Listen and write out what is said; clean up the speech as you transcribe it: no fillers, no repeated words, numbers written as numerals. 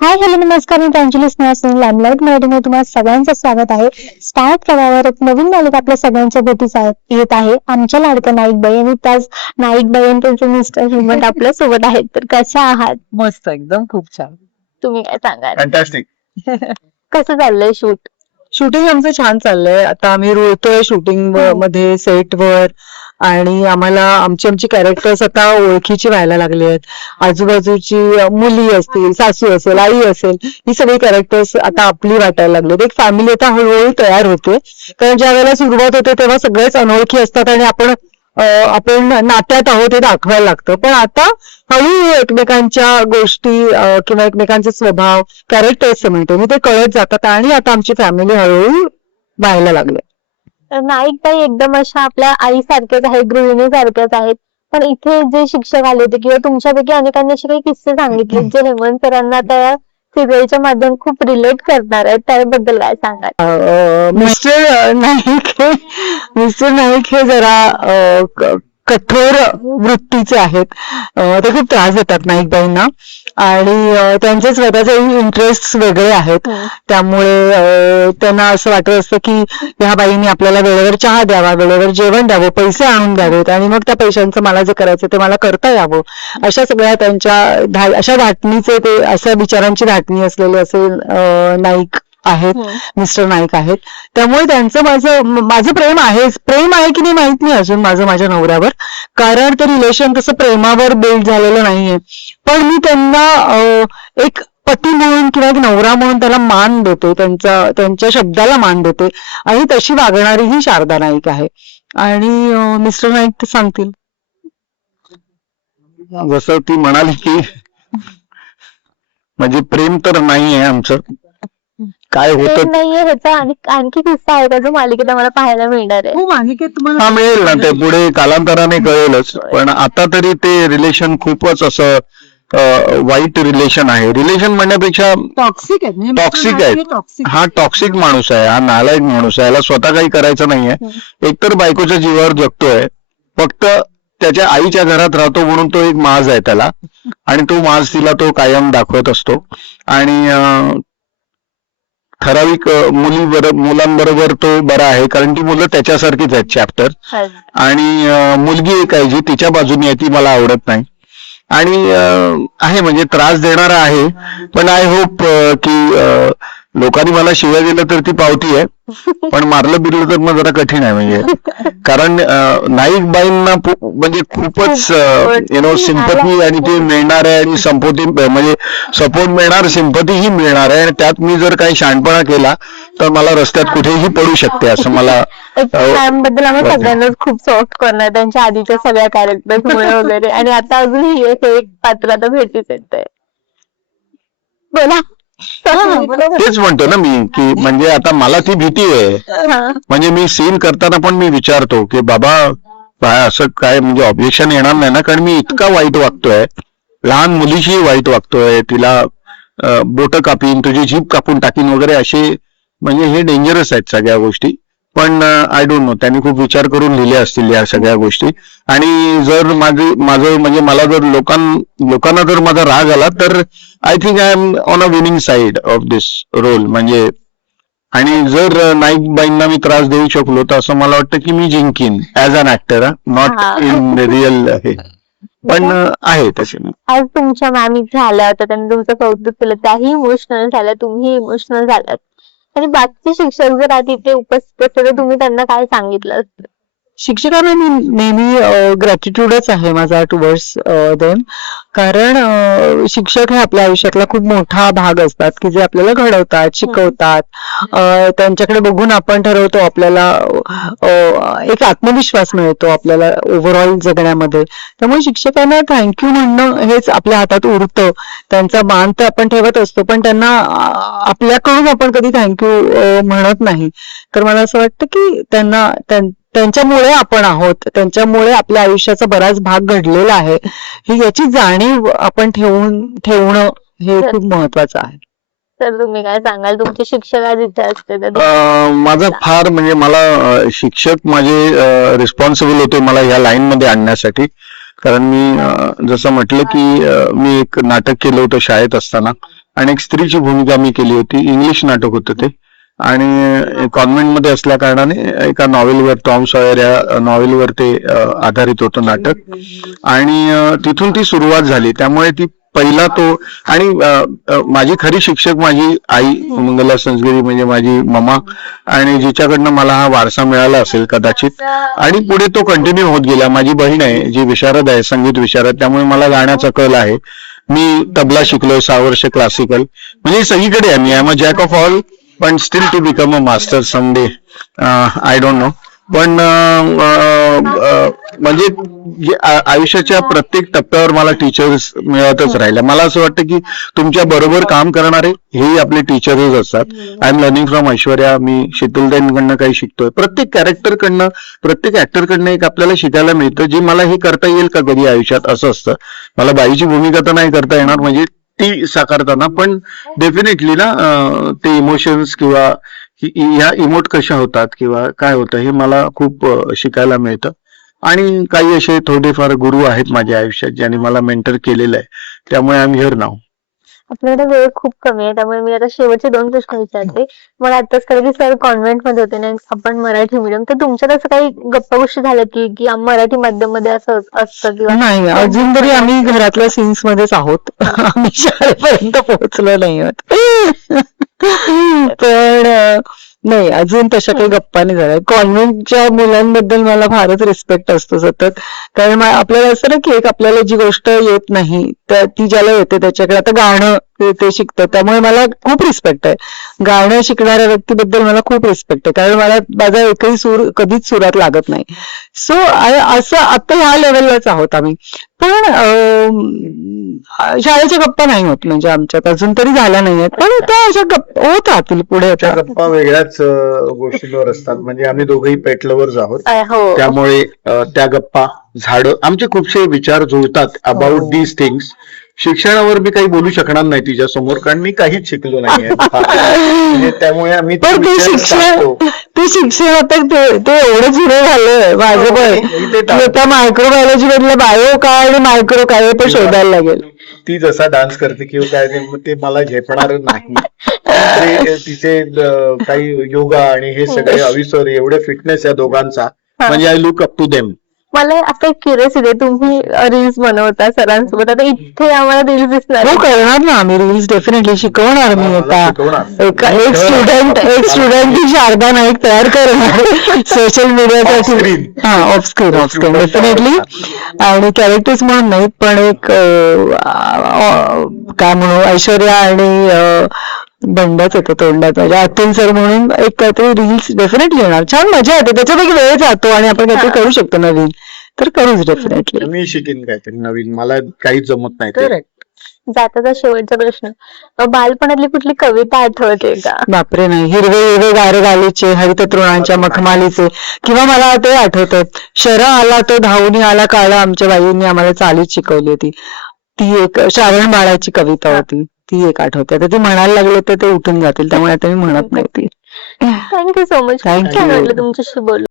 Hi hello नमस्कार, मी Pranjali Sneha limelight मराठीमध्ये तुम्हाला सगळ्यांचं स्वागत आहे. स्टार प्रवाहावर एक नवीन मालिका आपल्या सगळ्यांच्या भेटीस येत आहे. आमच्या लाडक्या नाईकबाई आणि त्याच नाईकबाई आणि त्यांचे मिस्टर हेमंत आपल्या सोबत आहेत. तर कशा आहात? मस्त, एकदम खूप छान. तुम्ही काय सांगाल? फॅन्टॅस्टिक. कसं चाललंय शूट? शूटिंग आमचं छान चाललंय. आता आम्ही रुळतोय शूटिंग मध्ये, सेटवर. आणि आम्हाला आमची कॅरेक्टर्स आता ओळखीची व्हायला लागली आहेत. आजूबाजूची मुली असतील, सासू असेल, आई असेल, ही सगळी कॅरेक्टर्स आता आपली वाटायला लागलेत. एक फॅमिली आता हळूहळू तयार होते. कारण ज्या वेळेला सुरुवात होते तेव्हा सगळेच अनोळखी असतात आणि आपण नात्यात आहोत हे दाखवायला लागतं. पण आता हळूहळू एकमेकांच्या गोष्टी किंवा एकमेकांचे स्वभाव, कॅरेक्टर्स म्हणतो मी, ते कळत जातात आणि आता आमची फॅमिली हळूहळू व्हायला लागले. नाईकबाई एकदम अशा आपल्या आईसारखेच आहेत, गृहिणीसारख्याच आहेत. पण इथे जे शिक्षक आले होते किंवा तुमच्यापैकी अनेकांनी असे काही किस्से सांगितले जे हेमंत सरांना त्या सिरियलच्या माध्यमातून खूप रिलेट करणार आहेत, त्याबद्दल काय सांगाल? मिस्टर नाईक हे जरा कठोर वृत्तीचे आहेत. ते खूप त्रास देतात नाईकबाईंना आणि त्यांचे स्वतःचे इंटरेस्ट वेगळे आहेत. त्यामुळे त्यांना असं वाटत असतं की ह्या बाईंनी आपल्याला वेळेवर चहा द्यावा, वेळेवर जेवण द्यावं, पैसे आणून द्यावेत आणि मग त्या पैशांचं मला जे करायचं ते मला करता यावं. अशा सगळ्या त्यांच्या अशा धाटणीचे, ते अशा विचारांची धाटणी असलेले असे नाईक आहेत, मिस्टर नाईक आहेत. त्यामुळे त्यांचं माझं प्रेम आहे की नाही माहित नाही अजून माझ्या नवऱ्यावर, कारण ते रिलेशन तसं प्रेमावर बिल्ड झालेलं नाहीये. पण मी त्यांना एक पती म्हणून किंवा एक नवरा म्हणून त्याला मान देते, त्यांच्या शब्दाला मान देते आणि तशी वागणारी ही शारदा नाईक आहे. आणि मिस्टर नाईक ते सांगतील. जसं ती म्हणाली की म्हणजे प्रेम तर नाहीये आमचं. काय होतं नाहीये ह्याचा आणखी किस्सा आहे का जो मालिकेत आम्हाला पाहायला मिळणार आहे? मालिकेत तुम्हाला हा मिळेल ना, ते पुढे कालांतराने कळेलच. पण आता तरी ते रिलेशन खूपच असं वाईट रिलेशन आहे. रिलेशन म्हणण्यापेक्षा टॉक्सिक आहे. टॉक्सिक आहे. हा टॉक्सिक माणूस आहे, हा नालायक माणूस आहे. याला स्वतः काही करायचं नाहीये. एकतर बायकोच्या जीवावर जगतोय, फक्त त्याच्या आईच्या घरात राहतो म्हणून तो एक माज आहे त्याला, आणि तो माज तिला तो कायम दाखवत असतो. आणि ठराविक मुलांबरोबर तो बरा आहे, कारण ती मुलं त्याच्यासारखीच आहेत चॅप्टर. आणि मुलगी एक आहे जी तिच्या बाजूने आहे, ती मला आवडत नाही. आणि आहे म्हणजे त्रास देणारा आहे. पण आय होप की लोकांनी मला शिव्या दिलं तर ती पावती आहे, पण मारलं बिरलं तर मग जरा कठीण आहे. म्हणजे कारण नाईकबाईंना म्हणजे खूपच सिंपती आणि ते मिळणार आहे, आणि म्हणजे सपोर्ट मिळणार, सिंपतीही मिळणार आहे. आणि त्यात मी जर काही शहाणपणा केला तर मला रस्त्यात कुठेही पडू शकते, असं मला बद्दल आम्हाला सगळ्यांनाच खूप सॉफ्ट करणार त्यांच्या आधीच्या सगळ्या कॅरेक्टर्समुळे वगैरे. आणि आता अजूनही एक पात्र आता भेटीच येतंय. बोला. तेच म्हणतो ना मी, की म्हणजे आता मला ती भीती आहे. म्हणजे मी सीन करताना पण मी विचारतो की बाबा असं काय म्हणजे ऑब्जेक्शन येणार नाही ना, कारण मी इतका वाईट वागतोय, लहान मुलीशी वाईट वागतोय, तिला बोटं कापीन, तुझी जीभ कापून टाकीन वगैरे असे. म्हणजे हे डेंजरस आहेत सगळ्या गोष्टी. पण आय डोंट नो, त्यांनी खूप विचार करून लिहिले असतील या सगळ्या गोष्टी. आणि जर माझं म्हणजे मला जर लोकांना जर माझा राग आला तर I think I am on a winning side of this role. म्हणजे आणि जर नाईकबाईंना मी त्रास देऊ शकलो तर असं मला वाटतं की मी जिंकीन as an actor, not in real हे. पण आहे तसे. आज तुमच्या मॅम इथे आल्या होत्या, त्यांनी तुमचं कौतुक केलं, त्याही इमोशनल झाल्या, तुम्ही इमोशनल झालात. आणि बाकीचे शिक्षक जर आज इथे उपस्थित असते तर तुम्ही त्यांना काय सांगितलं असतं? शिक्षकांना नेहमी ग्रॅटिट्यूडच आहे माझा टुवर्ड्स देम. कारण शिक्षक हे आपल्या आयुष्यातला खूप मोठा भाग असतात की जे आपल्याला घडवतात, शिकवतात. त्यांच्याकडे बघून आपण ठरवतो, आपल्याला एक आत्मविश्वास मिळतो आपल्याला ओव्हरऑल जगण्यामध्ये. त्यामुळे शिक्षकांना थँक्यू म्हणणं हेच आपल्या हातात उरतं. त्यांचा मान तर आपण ठेवत असतो, पण त्यांना आपल्याकडून आपण कधी थँक्यू म्हणत नाही. तर मला असं वाटतं की त्यांच्यामुळे आपण आहोत, त्यांच्यामुळे आपल्या आयुष्याचा बराच भाग घडलेला आहे, ही याची जाणीव आपण ठेवणं हे खूप महत्वाचं आहे. तर तुम्ही काय सांगाल, तुमचे शिक्षक आज इथे असते तर? माझं फार म्हणजे मला शिक्षक माझे रिस्पॉन्सिबल होते मला ह्या लाईन मध्ये आणण्यासाठी. कारण मी जसं म्हटलं की मी एक नाटक केलं होतं शाळेत असताना, आणि एक स्त्रीची भूमिका मी केली होती. इंग्लिश नाटक होतं ते आणि कॉन्व्हेंटमध्ये असल्या कारणाने एका नॉव्हेलवर, टॉम सॉयर या नॉव्हेलवर ते आधारित होतं नाटक आणि तिथून ती सुरुवात झाली. त्यामुळे ती पहिला तो आणि माझी खरी शिक्षक माझी आई मंगला संसगिरी म्हणजे माझी ममा आणि जिच्याकडनं मला हा वारसा मिळाला असेल कदाचित आणि पुढे तो कंटिन्यू होत गेला. माझी बहीण आहे जी विशारद आहे, संगीत विशारद, त्यामुळे मला गाण्याचा कल आहे. मी तबला शिकलोय 6 वर्ष क्लासिकल, म्हणजे सगळीकडे आहे मी. I am a jack of all पण still to become a master someday, I don't know. पण म्हणजे आयुष्याच्या प्रत्येक टप्प्यावर मला टीचर्स मिळतच राहिल्या. मला असं वाटतं की तुमच्या बरोबर काम करणारे हेही आपले टीचरच असतात. I am learning from Aishwarya. मी शीतलताईंकडनं काही शिकतोय. प्रत्येक कॅरेक्टरकडनं, प्रत्येक ऍक्टरकडनं एक आपल्याला शिकायला मिळतं, जे मला हे करता येईल का कधी आयुष्यात असं असतं. मला बाईची भूमिका तर नाही करता येणार म्हणजे ती साकारताना, पण डेफिनेटली ना ते इमोशन्स किंवा ह्या इमोट कशा होतात किंवा काय होतं हे मला खूप शिकायला मिळतं. आणि काही असे थोडेफार गुरु आहेत माझ्या आयुष्यात ज्यांनी मला मेंटर केलेलं आहे. त्यामुळे आय एम हिअर नाव. आपल्याकडे वेळ खूप कमी आहे, त्यामुळे मी आता शेवटचे 2 प्रश्न विचारते. मला आताच कळलं की सर कॉन्व्हेंट मध्ये होते ना, आपण मराठी मीडियम, तर तुमच्यात असं काही गप्पा गोष्टी झाल्या की मराठी माध्यम मध्ये असं असतं किंवा नाही, अजून तरी आम्ही घरातल्या सीन्स मध्येच आहोत. आम्ही शाळेपर्यंत पोहोचलो नाही आहोत. पण नाही, अजून तशा काही गप्पा नाही झाल्या. कॉन्व्हेंटच्या मुलांबद्दल मला फारच रिस्पेक्ट असतो सतत, कारण आपल्याला असं ना की एक आपल्याला जी गोष्ट येत नाही ती ज्याला येते त्याच्याकडे, आता गाणं ते शिकतं, त्यामुळे मला खूप रिस्पेक्ट आहे. गाणं शिकणाऱ्या व्यक्तीबद्दल मला खूप रिस्पेक्ट आहे, कारण मला माझा एकही सूर कधीच सुरात लागत नाही. सो असं आता ह्या लेवललाच आहोत आम्ही. पण शाळेच्या गप्पा नाही होत म्हणजे आमच्यात अजून तरी झाल्या नाहीयेत, पण त्या अशा गप्पा होत राहतील पुढे. त्या गप्पा वेगळ्याच गोष्टींवर असतात. म्हणजे आम्ही दोघेही पेट लव्हर्स आहोत, हो. त्यामुळे त्या गप्पा, झाडं, आमचे खूपसे विचार जुळतात अबाउट दीज थिंग्स. शिक्षणावर मी काही बोलू शकणार नाही तिच्या समोर, कारण मी काहीच शिकलो नाहीये. म्हणजे त्यामुळे आम्ही ते पण ते विचार शिक्षण टाकतो. आता ते एवढं जुनं झालंय माझं पण. त्या मायक्रोबायोलॉजी मधलं बायो काय आणि मायक्रो काय हे पण शोधायला लागेल. ती जसा डान्स करते किंवा काय ते मला झेपणार नाही. तिचे काही योगा आणि हे सगळे अविसर, एवढे फिटनेस या दोघांचा, म्हणजे I look up to them. मला आता एक क्युरियोसिटी, तुम्ही रील्स बनवता सरांसोबत, आता इथे आम्हाला रील्स दिसणार हो, करणार ना आम्ही रील्स, डेफिनेटली शिकवणार मी. आता एक स्टुडंट ही शारदा नाईक तयार करणार सोशल मीडियासाठी. हा, ऑफ स्क्रीन डेफिनेटली. आणि कॅरेक्टर्स म्हणून नाहीत, पण एक काय म्हणू, ऐश्वर्या आणि बंडाच येतो तोंडात माझ्या, अतुल सर म्हणून एक काहीतरी रील्स डेफिनेटली येणार. छान मजा येते, त्याच्यापैकी वेळ जातो आणि आपण काहीतरी करू शकतो नवीन, तर करूच डेफिनेटली. मी शिकेन काहीतरी नवीन, मला काहीच जमत नाही. करेक्ट. जाताचा शेवटचा प्रश्न, बालपणातली कुठली कविता आठवते का? बापरे नाही. हिरवे हिरवे गारे गालीचे, हरित तृणांच्या मखमालीचे, किंवा मला ते आठवतं, शरा आला तो धावून आला काळा, आमच्या बाईंनी आम्हाला चालीच शिकवली होती. ती एक श्रावण बाळाची कविता होती, ती एक आठवते. आता ती म्हणायला लागले तर ते उठून जातील, त्यामुळे आता मी म्हणत नाही ती. Thank you so much. Thank छान you. वाटलं तुमच्याशी बोलून.